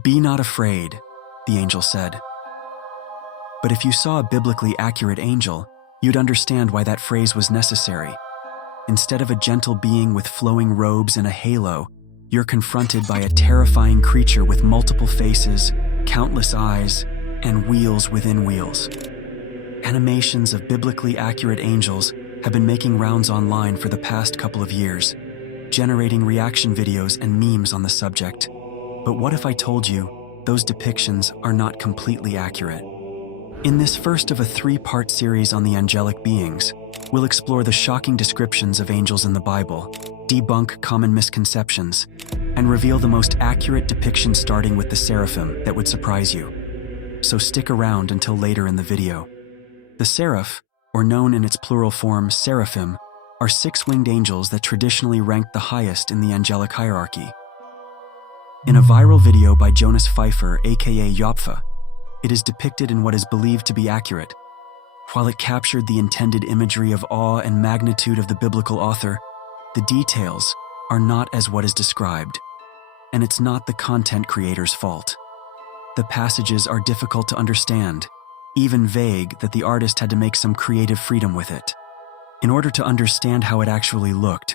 "Be not afraid," the angel said. But if you saw a biblically accurate angel, you'd understand why that phrase was necessary. Instead of a gentle being with flowing robes and a halo, you're confronted by a terrifying creature with multiple faces, countless eyes, and wheels within wheels. Animations of biblically accurate angels have been making rounds online for the past couple of years, generating reaction videos and memes on the subject. But what if I told you those depictions are not completely accurate? In this first of a 3-part series on the angelic beings, we'll explore the shocking descriptions of angels in the Bible, debunk common misconceptions, and reveal the most accurate depiction starting with the seraphim that would surprise you. So stick around until later in the video. The seraph, or known in its plural form seraphim, are 6-winged angels that traditionally rank the highest in the angelic hierarchy. In a viral video by Jonas Pfeiffer, aka Yopfa, it is depicted in what is believed to be accurate. While it captured the intended imagery of awe and magnitude of the biblical author, the details are not as what is described, and it's not the content creator's fault. The passages are difficult to understand, even vague that the artist had to make some creative freedom with it. In order to understand how it actually looked,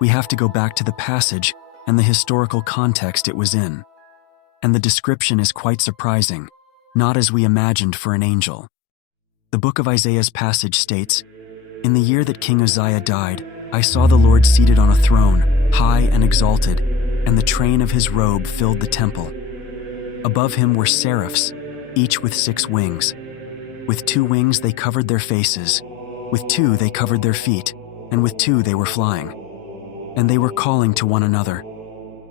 we have to go back to the passage and the historical context it was in. And the description is quite surprising, not as we imagined for an angel. The book of Isaiah's passage states, "In the year that King Uzziah died, I saw the Lord seated on a throne, high and exalted, and the train of his robe filled the temple. Above him were seraphs, each with 6 wings. With 2 wings they covered their faces, with 2 they covered their feet, and with 2 they were flying. And they were calling to one another,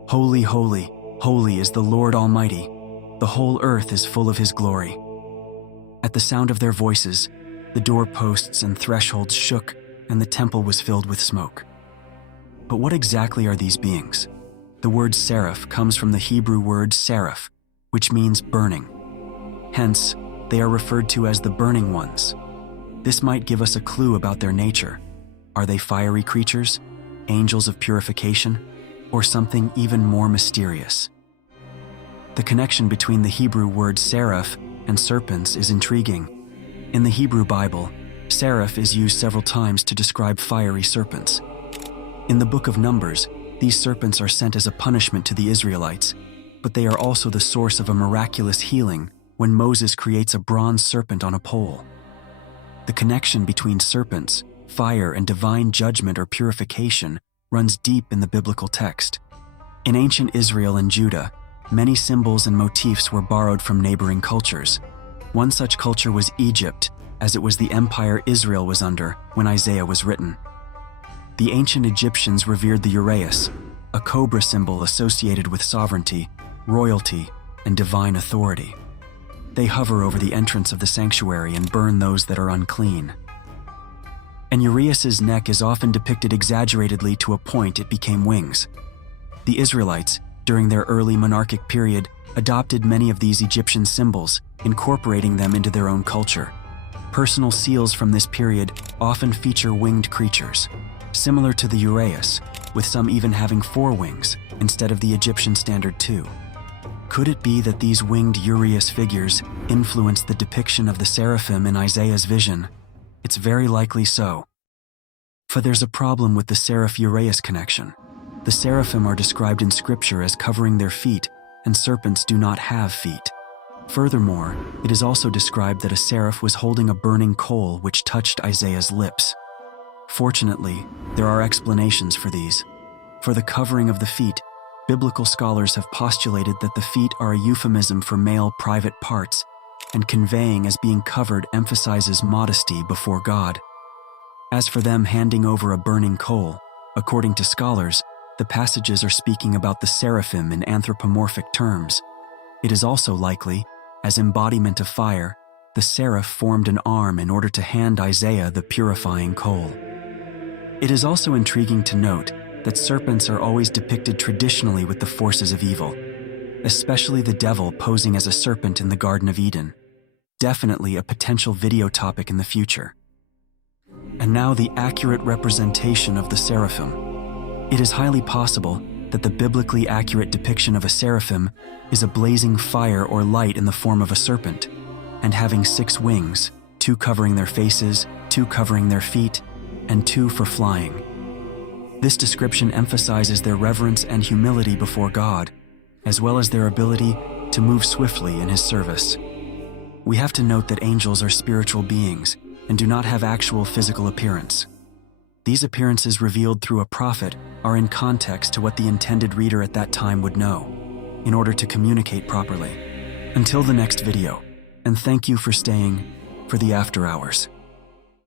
'Holy, holy, holy is the Lord Almighty. The whole earth is full of his glory.' At the sound of their voices, the doorposts and thresholds shook, and the temple was filled with smoke." But what exactly are these beings? The word seraph comes from the Hebrew word seraph, which means burning. Hence, they are referred to as the burning ones. This might give us a clue about their nature. Are they fiery creatures, angels of purification, or something even more mysterious? The connection between the Hebrew word seraph and serpents is intriguing. In the Hebrew Bible, seraph is used several times to describe fiery serpents. In the book of Numbers, these serpents are sent as a punishment to the Israelites, but they are also the source of a miraculous healing when Moses creates a bronze serpent on a pole. The connection between serpents, fire, and divine judgment or purification runs deep in the biblical text. In ancient Israel and Judah, many symbols and motifs were borrowed from neighboring cultures. One such culture was Egypt, as it was the empire Israel was under when Isaiah was written. The ancient Egyptians revered the uraeus, a cobra symbol associated with sovereignty, royalty, and divine authority. They hover over the entrance of the sanctuary and burn those that are unclean. An uraeus's neck is often depicted exaggeratedly to a point it became wings. The Israelites, during their early monarchic period, adopted many of these Egyptian symbols, incorporating them into their own culture. Personal seals from this period often feature winged creatures, similar to the uraeus, with some even having 4 wings instead of the Egyptian standard 2. Could it be that these winged uraeus figures influenced the depiction of the seraphim in Isaiah's vision? It's very likely so. For there's a problem with the seraph-uraeus connection. The seraphim are described in Scripture as covering their feet, and serpents do not have feet. Furthermore, it is also described that a seraph was holding a burning coal which touched Isaiah's lips. Fortunately, there are explanations for these. For the covering of the feet, biblical scholars have postulated that the feet are a euphemism for male private parts, and conveying as being covered emphasizes modesty before God. As for them handing over a burning coal, according to scholars, the passages are speaking about the seraphim in anthropomorphic terms. It is also likely, as embodiment of fire, the seraph formed an arm in order to hand Isaiah the purifying coal. It is also intriguing to note that serpents are always depicted traditionally with the forces of evil, especially the devil posing as a serpent in the Garden of Eden. Definitely a potential video topic in the future. And now the accurate representation of the seraphim. It is highly possible that the biblically accurate depiction of a seraphim is a blazing fire or light in the form of a serpent, and having 6 wings, 2 covering their faces, 2 covering their feet, and 2 for flying. This description emphasizes their reverence and humility before God, as well as their ability to move swiftly in His service. We have to note that angels are spiritual beings and do not have actual physical appearance. These appearances revealed through a prophet are in context to what the intended reader at that time would know, in order to communicate properly. Until the next video, and thank you for staying for the After Hours.